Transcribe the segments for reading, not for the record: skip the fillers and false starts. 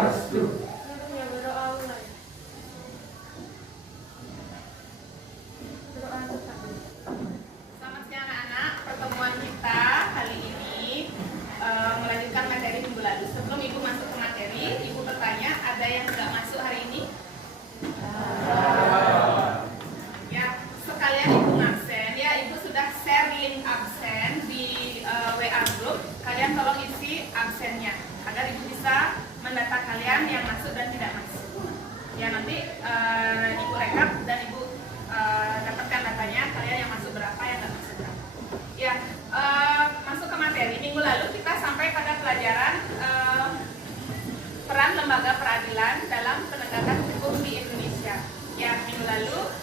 Ya, berdoa mulai. Berdoa tetap. Selamat siang anak-anak, pertemuan kita kali ini melanjutkan materi minggu lalu. Sebelum Ibu masuk ke materi, Ibu bertanya, ada yang nggak masuk hari ini? Ya, sekalian Ibu ngabsen ya, Ibu sudah share link absen di WA group. Kalian tolong isi absennya agar Ibu bisa mendata kalian yang masuk dan tidak masuk. Ya, nanti Ibu rekap dan Ibu dapatkan datanya, kalian yang masuk berapa, yang nggak masuk berapa. Ya, masuk ke materi. Minggu lalu kita sampai pada pelajaran peran lembaga peradilan dalam penegakan hukum di Indonesia. Ya, minggu lalu.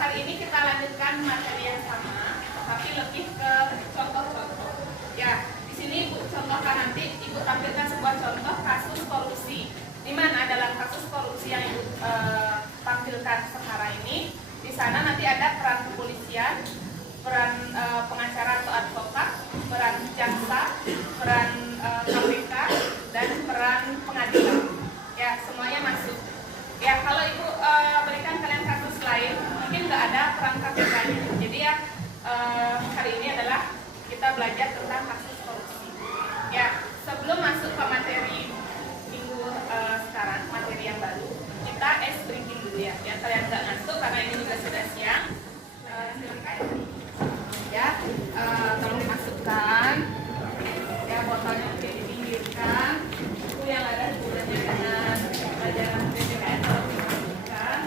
Hari ini kita lanjutkan materi yang sama, tapi lebih ke contoh-contoh. Ya, di sini Ibu contohkan, nanti Ibu tampilkan sebuah contoh kasus korupsi. Di mana dalam kasus korupsi yang Ibu tampilkan sekarang ini, di sana nanti ada peran kepolisian, peran pengacara atau advokat, peran jaksa, peran KPK, dan peran pengadilan. Ya, semuanya masuk. Ya, kalau Ibu berikan kalian kasus lain, mungkin nggak ada peran KPK-nya. Jadi ya, hari ini adalah kita belajar tentang kasus korupsi. Ya, sebelum masuk ke materi minggu sekarang, materi yang baru, kita ice breaking dulu ya. Ya, kalian nggak ngantuk karena ini juga sudah siang. Silakan. Ya, tolong dimasukkan. Ya, botolnya mungkin dipinggirkan. Buku yang ada hubungannya dengan pelajaran PPKN tolong dimasukkan.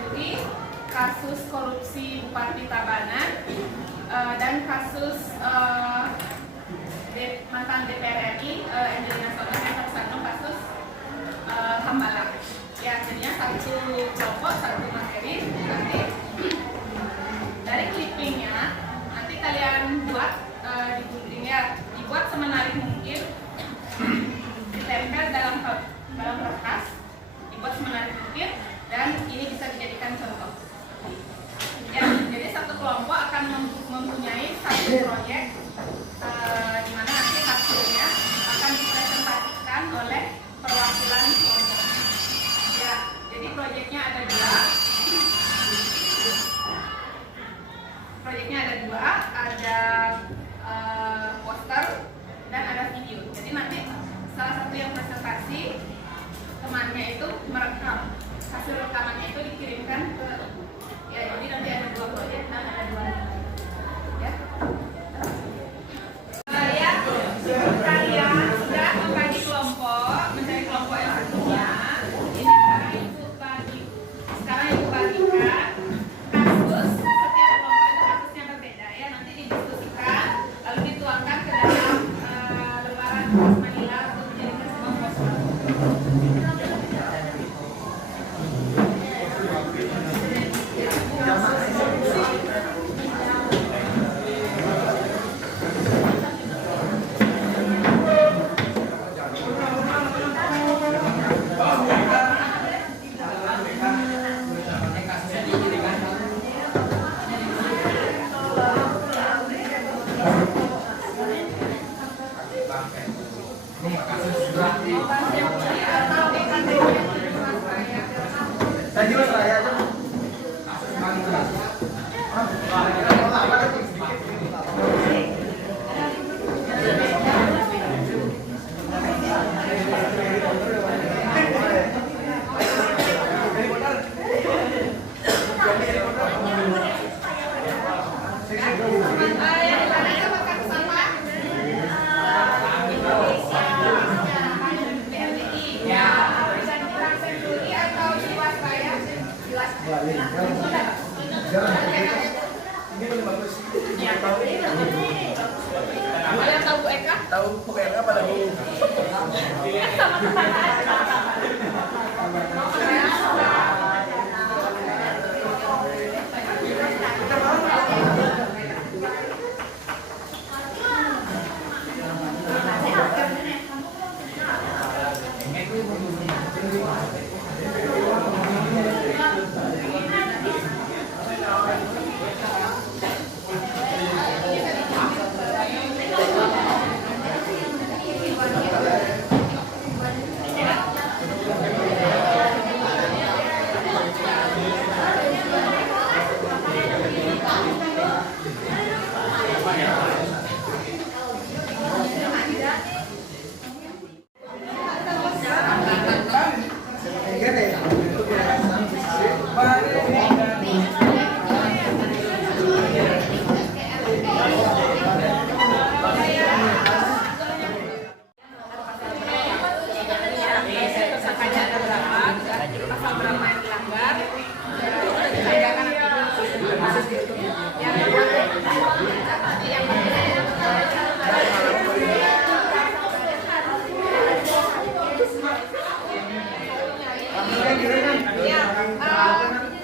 Senturi, kasus korupsi Bupati Tabanan, dan kasus mantan DPR RI Angelina Sondang yang tersandung kasus Hambalang. Ya, jadinya satu kelompok, satu materi. Nanti dari clippingnya nanti kalian buat dibuat semenarik mungkin, ditempel dalam kertas, dibuat semenarik mungkin, dan ini bisa dijadikan contoh. Ya, jadi satu kelompok akan mempunyai satu proyek di mana nanti hasilnya akan dipresentasikan oleh perwakilan kelompok. Ya, jadi proyeknya ada dua. Ada poster dan ada video. Jadi nanti salah satu yang presentasi, temannya itu merekam. Hasil rekamannya itu dikirimkan ke, ya, jadi nanti ada dua proyek dan ada dua ya. Kalian sudah membagi kelompok, mencari kelompok yang punya. Ini sekarang ibu bagikan kasus. Setiap kelompok itu kasusnya berbeda ya. Nanti didiskusikan, lalu dituangkan ke dalam lembaran tugas Manila untuk dijadikan sebuah poster. Kalian tahu Bu Eka? Tahu Bu Eka pada Bu. Sama tetangga aja.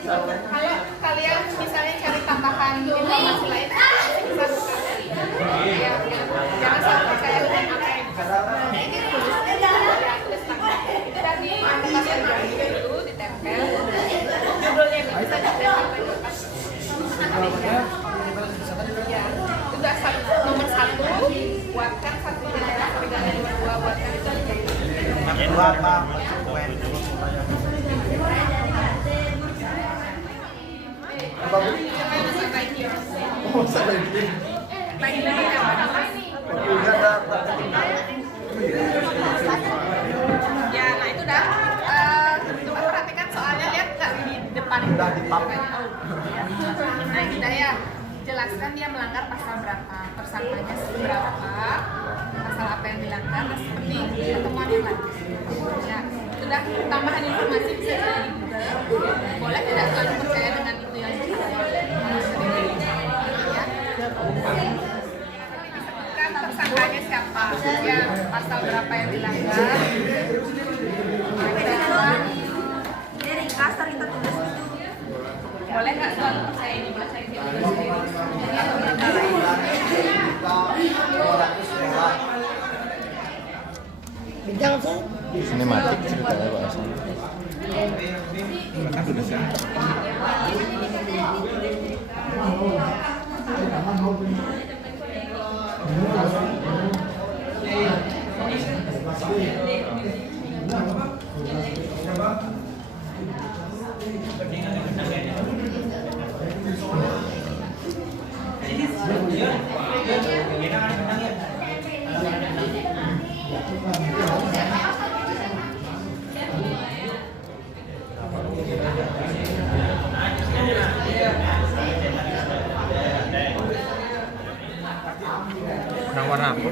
Kalau kalian misalnya cari tambahan informasi lain, bisa buka. Jangan sampai percaya dengan apa yang tadi kalian ambil dulu, ditempel. Judulnya bisa ditempel. Ya, tugas nomor 1, buatkan satu daerah perbedaan nomor 2, buatkan itu jadi ya, nah itu dah. Coba perhatikan soalnya, lihat nggak di depan itu. Nah itu dah ya. Jelaskan dia melanggar pasal berapa, tersangkanya berapa, pasal apa yang dilanggar, seperti pertemuan yang lain. Ya, sudah tambahan informasi bisa dari Google. boleh tidak selalu percaya dengan itu yang disebutkan tersangkanya siapa, ya pasal berapa yang dilanggar. Dari kasar kita tulis itu. Boleh nggak selalu percaya ini bahasa Indonesia ini? Sinematik ceritanya bahasa. Yang warna apa?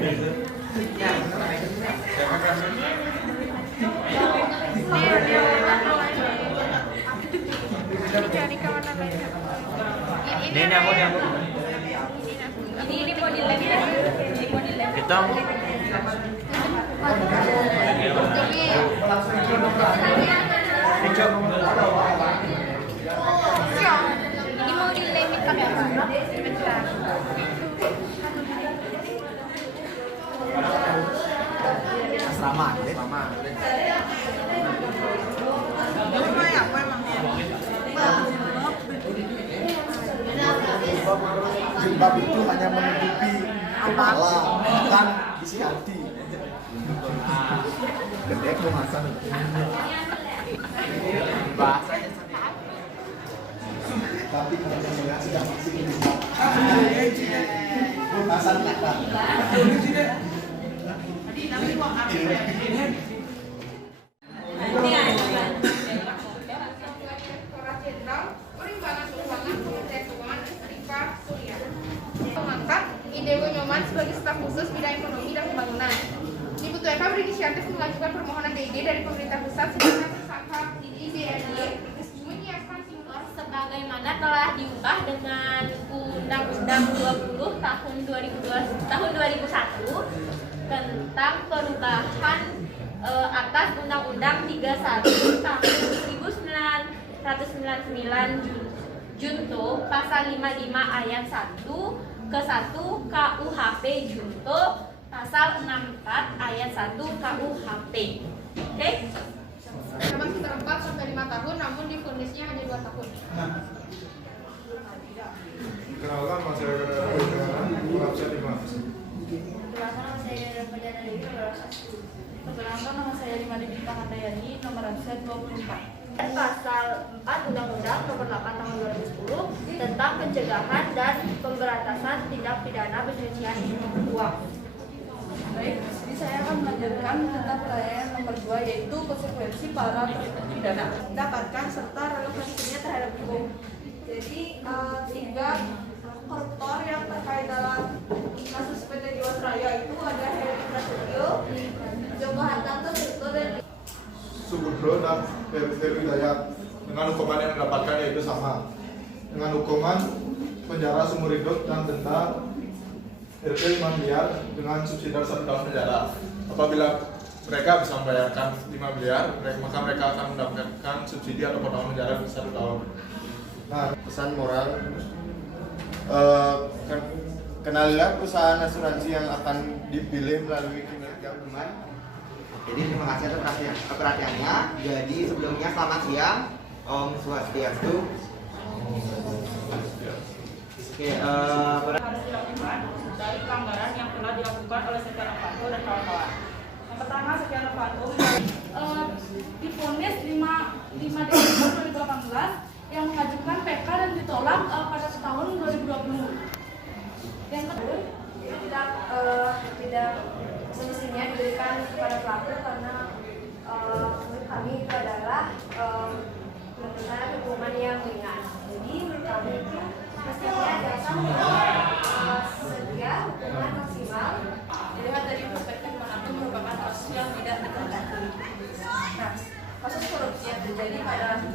Cari ke mana lain? Ini aku. Ini body lab ya? Ini body lab. Hitam. Ini mau di limit pakai apa? Sama. Jilbab itu hanya menutupi kepala, bukan isi hati. Gede kemasan. Bahasanya Tapi kalau saya sudah masih ini. Kemasan kita. Mengangkat ide Nyoman sebagai staf khusus bidang ekonomi dan pembangunan. Ibu TK berinisiatif mengajukan permohonan DD dari pemerintah pusat sedangkan tersangka IDNY menyiapkan simulator sebagaimana telah diubah dengan Undang-Undang 20 tahun 2001 tentang perubahan atas Undang-Undang 31 tahun 1999 Junto pasal 55 ayat 1 ke 1 KUHP Junto pasal 64 ayat 1 KUHP. Oke? Memang sekitar 4 sampai 5 tahun namun divonisnya hanya 2 tahun. Kenalkan Mas saya Murabsyah Dimas. Perkenalkan nama saya Perdana Dewi nomor 1. Perkenalkan nama saya Lima Dewi Handayani nomor absen 24. Pasal 4 Undang-Undang Nomor 8 Tahun 2010 tentang pencegahan dan pemberantasan tindak pidana pencucian uang. Baik, di sini saya akan melanjutkan tentang pertanyaan nomor 2 yaitu konsekuensi para terpidana Dapatkan serta relevansinya terhadap hukum. Jadi 3 koruptor yang terkait dalam kasus PT Jiwasraya itu ada Heri Prasetyo, Joko Hartanto, dan Subudro dan Ferry Hidayat dengan hukuman yang mendapatkan yaitu sama dengan hukuman penjara seumur hidup dan denda Rp 5 miliar dengan subsidi 1 tahun penjara. Apabila mereka bisa membayarkan 5 miliar, maka mereka akan mendapatkan subsidi atau potongan penjara 1 tahun. Nah, pesan moral. Kenalilah perusahaan asuransi yang akan dipilih melalui kinerja gabungan. Jadi terima kasih atas perhatiannya. Jadi sebelumnya selamat siang, Om Swastiastu. Oke, harus dilakukan dari pelanggaran yang telah dilakukan oleh Setia Novanto dan kawan-kawan. Yang pertama, Setia Novanto divonis 5 Desember 2018 yang mengajukan PK dan ditolak pada tahun 2020. Yang kedua, tidak semestinya diberikan kepada pelaku karena menurut kami itu adalah memberikan hukuman yang ringan. Jadi menurut kami itu mestinya ada setia hukuman maksimal. dilihat dari perspektif manapun merupakan kasus yang tidak tergantung. Nah, kasus korupsi yang terjadi pada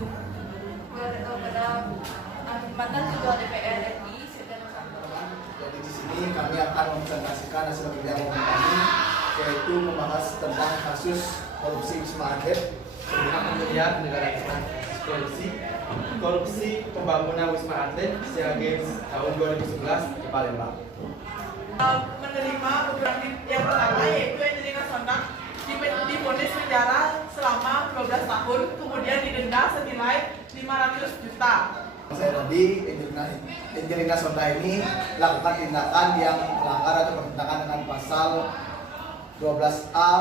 akan mempresentasikan hasil kerja kami, yaitu membahas tentang kasus korupsi Wisma Atlet, kemudian negara korupsi pembangunan Wisma Atlet Sea Games tahun 2011 di Palembang. Menerima beberapa yang pertama yaitu Angelina Sondakh divonis penjara selama 12 tahun, kemudian didenda senilai 500 juta. Jadi Angelina Sondakh ini melakukan tindakan yang melanggar atau bertentangan dengan pasal 12A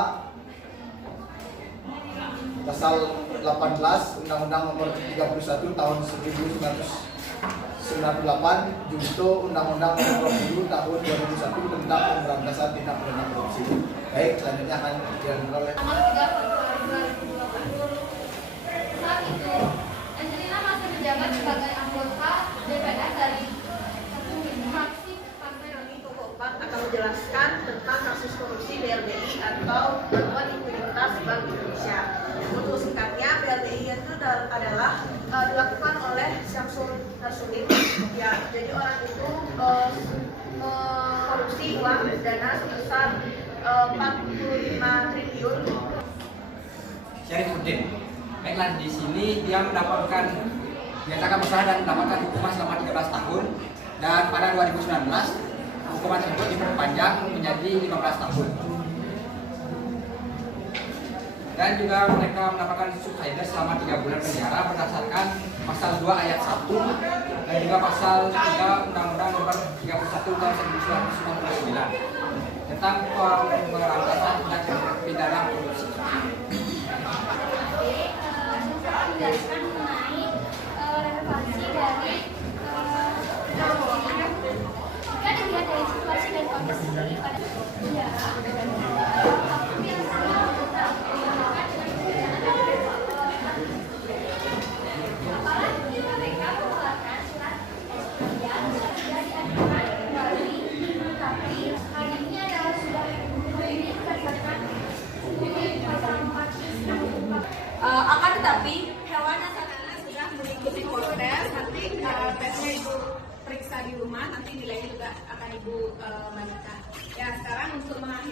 pasal 18 Undang-Undang Nomor 31 Tahun 1998 junto Undang-Undang Nomor 20 Tahun 2001 tentang pemberantasan tindak pidana korupsi. Baik, selanjutnya akan dilanjutkan oleh Tanggal 3 Februari 2020. Saat itu, Angelina masih menjabat sebagai anggota DPR dari fraksi Partai Kami Toko 4 akan menjelaskan tentang kasus korupsi BLBI atau Bantuan Likuiditas Bank Indonesia. Untuk singkatnya, BLBI itu adalah dilakukan oleh Syamsul Nasudin. Ya, jadi orang itu korupsi uang dana sebesar 45 triliun. Syarifuddin. Baiklah, di sini dia dinyatakan bersalah dan mendapatkan hukuman selama 13 tahun, dan pada 2019 hukuman tersebut diperpanjang menjadi 15 tahun. Dan juga mereka mendapatkan subsidi selama 3 bulan penjara berdasarkan pasal 2 ayat 1 dan juga pasal 3 Undang-Undang Nomor 31 Tahun 1999 tentang pemberantasan tindak pidana korupsi. menjelaskan mengenai relevansi dari jika dilihat dari situasi dan kondisi pada penjara apapun yang sama apalagi mereka mengeluarkan surat SPIA sudah diajukan kembali, tapi hal ini adalah sudah ini berdasarkan pasal 4. Akan tetapi hewan anak sudah mengikuti proses, nanti tesnya ibu periksa di rumah, nanti nilainya juga akan ibu bagikan. Ya, sekarang untuk mengakhiri